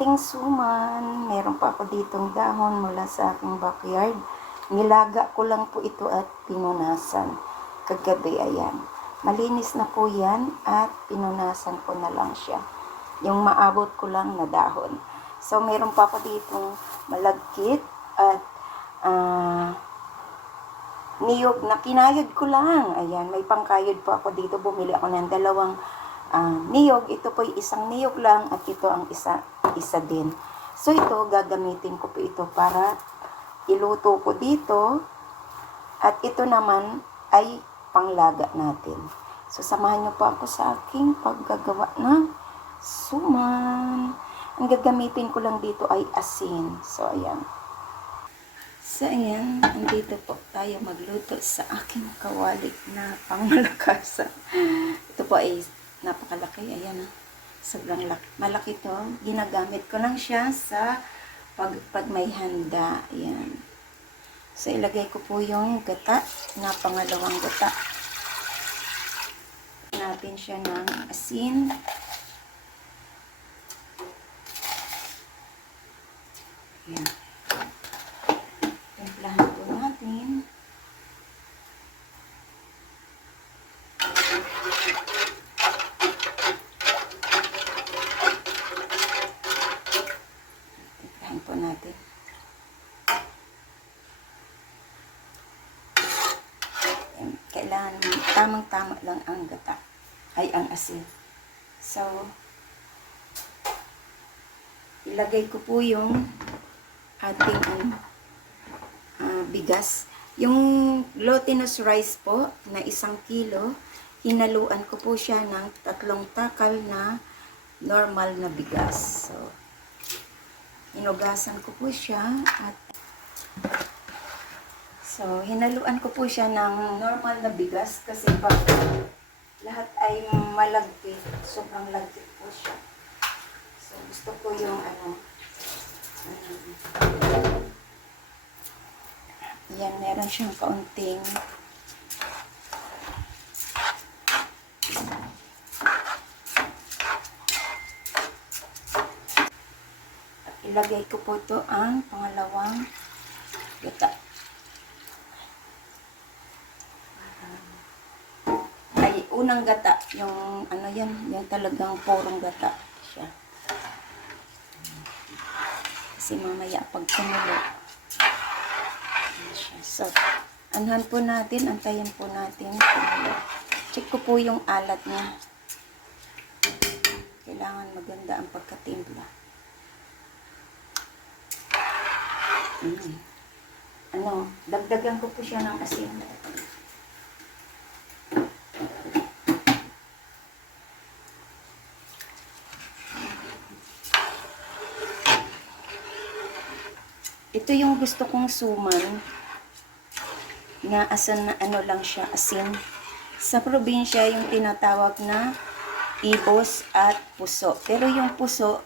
ating suman. Meron pa ako ditong dahon mula sa aking backyard. Nilaga ko lang po ito at pinunasan. Kagabi, ayan. Malinis na po yan at pinunasan ko na lang siya. Yung maabot ko lang na dahon. So, meron pa ako ditong malagkit at ah, niyog na kinayod ko lang. Ayan, may pangkayod po ako dito. Bumili ako ng dalawang ah, niyog. Ito po isang niyog lang at ito ang isa, isa din. So, ito, gagamitin ko po ito para iluto ko dito. At ito naman ay panglaga natin. So, samahan niyo po ako sa aking paggagawa ng suman. Ang gagamitin ko lang dito ay asin. So, ayan. So, ayan. Andito po tayo magluto sa aking kawali na pangmalakasan. Ito po ay napakalaki. Ayan ah. Sobrang laki. Malaki to. Ginagamit ko lang siya sa pag, pag may handa. Ayan. So, ilagay ko po yung gata na pangalawang gata. Natin siya ng asin. Ayan. Templahan po natin. Templahan po natin. Ayan. Kailangan tamang-tama lang ang gata. Ay, ang asin. So, ilagay ko po yung ating ah, bigas. Yung glutinous rice po na isang kilo, hinaluan ko po siya ng tatlong takal na normal na bigas. So, inugasan ko po siya at So, hinaluan ko po siya ng normal na bigas kasi pag lahat ay malagkit, sobrang lagkit po siya. So, gusto ko yung ano, um, yan, meron siyang kaunting ilagay ko po ito ang pangalawang gata. Ay, unang gata, yung ano yan, yung talagang porong gata siya. Kasi mamaya pag kumulo, So, anhan po natin, antayin po natin. kumulo. Check ko po yung alat niya. Kailangan maganda ang pagkatimpla. Mm. Ano, dagdagan ko po siya ng asin. Ito yung gusto kong suman na asan na ano lang siya, asin. Sa probinsya, yung tinatawag na ibos at puso. Pero yung puso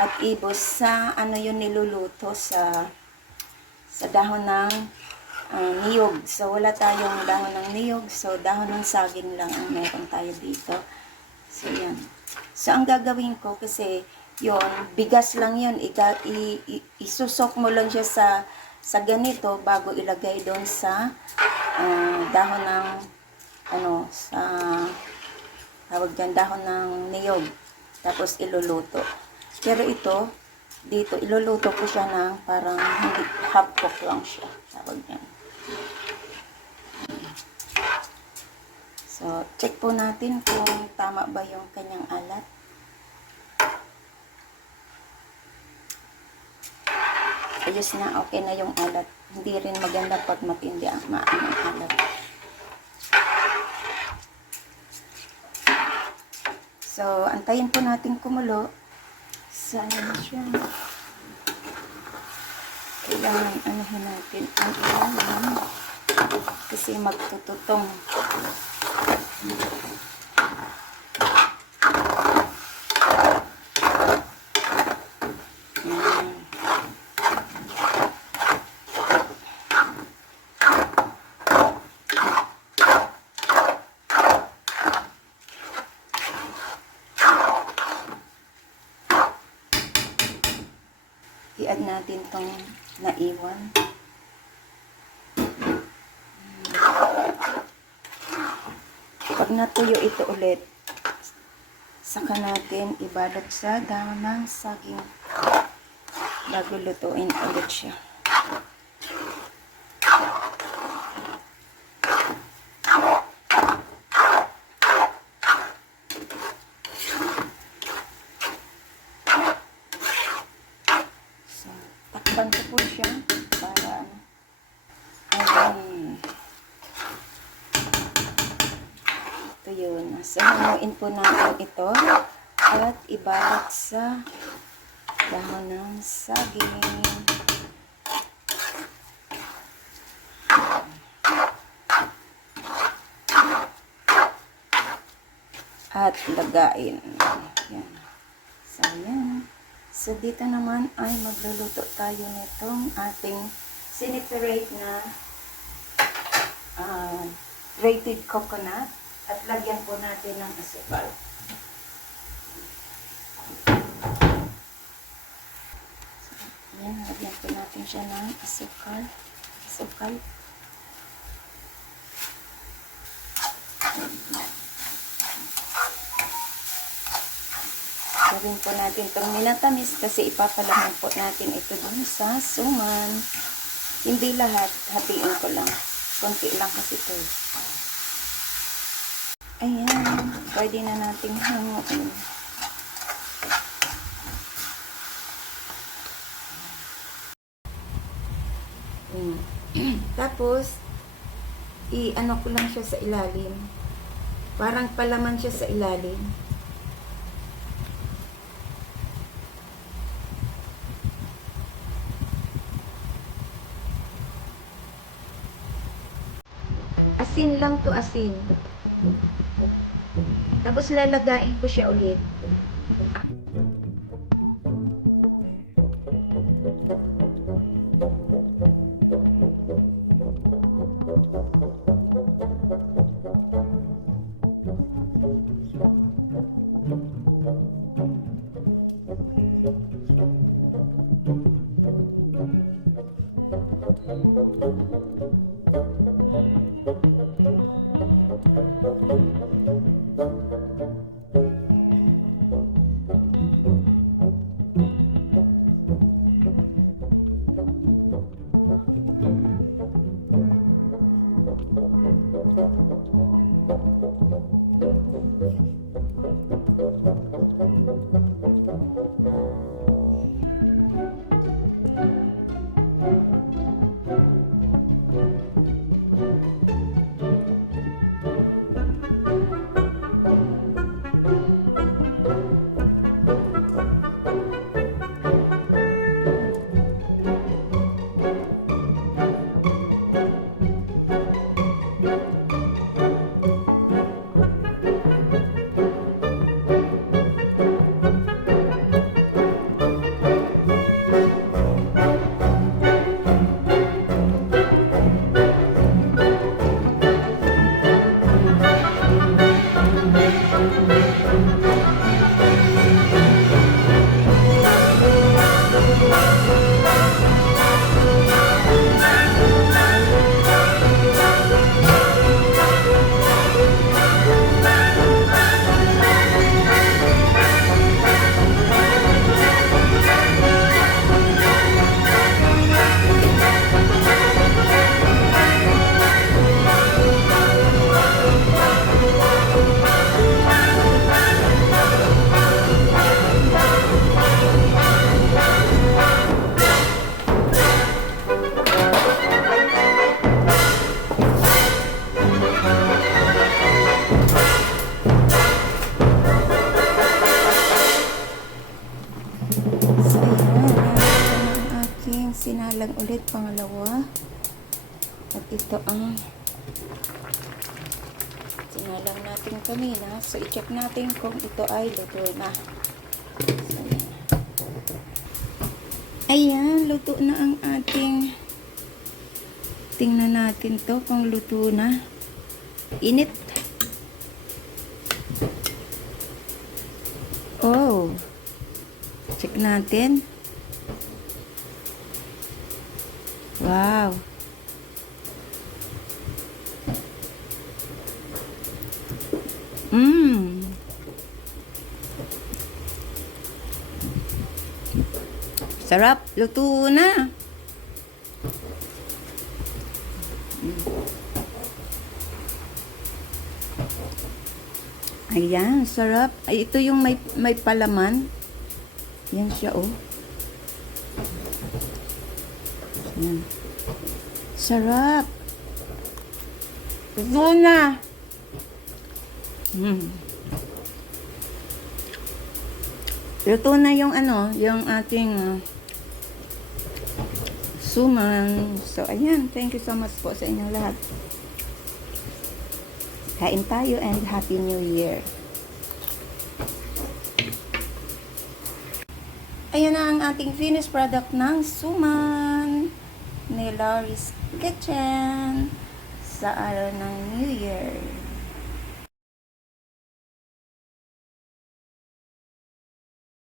at ibos sa ano yung niluluto sa sa dahon ng ah, niyog. So, wala tayong dahon ng niyog. So, dahon ng saging lang ang meron tayo dito. So, yan. So, ang gagawin ko kasi yon bigas lang yun. Iga, i, i, isusok mo lang siya sa sa ganito bago ilagay doon sa ah, dahon ng ano sa tawag dyan, dahon ng niyog. Tapos iluluto. Pero ito, dito, iluluto ko siya ng parang hindi, half cook lang siya. Tawag yan. So, check po natin kung tama ba yung kanyang alat. Ayos na, okay na yung alat. Hindi rin maganda pag matindi ang maano alat. So, antayin po natin kumulo. Sayang siya. Kailangan anuhin natin ang ilalim. Kasi magtututong. Yan. i-add natin tong naiwan. Pag natuyo ito ulit, saka natin ibalot sa dahon ng saging bago lutuin ulit siya. So, po siya para ano. Ay, ito yun. So, haluin po natin ito at ibalot sa dahon ng saging. At lagain. Yan. So, yan. So, dito naman ay magluluto tayo nitong ating siniperate na ah, grated coconut at lagyan po natin ng asukal. Yan, lagyan po natin siya ng asukal. Asukal. Gawin po natin itong minatamis kasi ipapalaman po natin ito dun sa suman. Hindi lahat, hatiin ko lang. Konti lang kasi ito. Ayan, pwede na nating hanguin. Mm. Tapos, i-ano ko lang siya sa ilalim. Parang palaman siya sa ilalim. Asin lang to asin. Tapos lalagain ko siya ulit. So, Thank you. Sinalang ulit, pangalawa. At ito ang sinalang natin kanina. So, i-check natin kung ito ay luto na. So. Ayan, luto na ang ating tingnan natin to kung luto na. Init. Oh. Check natin. Wow. Mmm. Sarap. Luto na. Ayan, sarap. Ay, ito yung may, may palaman. Yan siya, oh. Yan. Sarap. Ito na. Hmm. Luto na yung ano, yung ating uh, suman. So, ayan. Thank you so much po sa inyong lahat. Kain tayo and Happy New Year. Ayan na ang ating finished product ng suman ni Laurie's Kitchen sa araw ng New Year.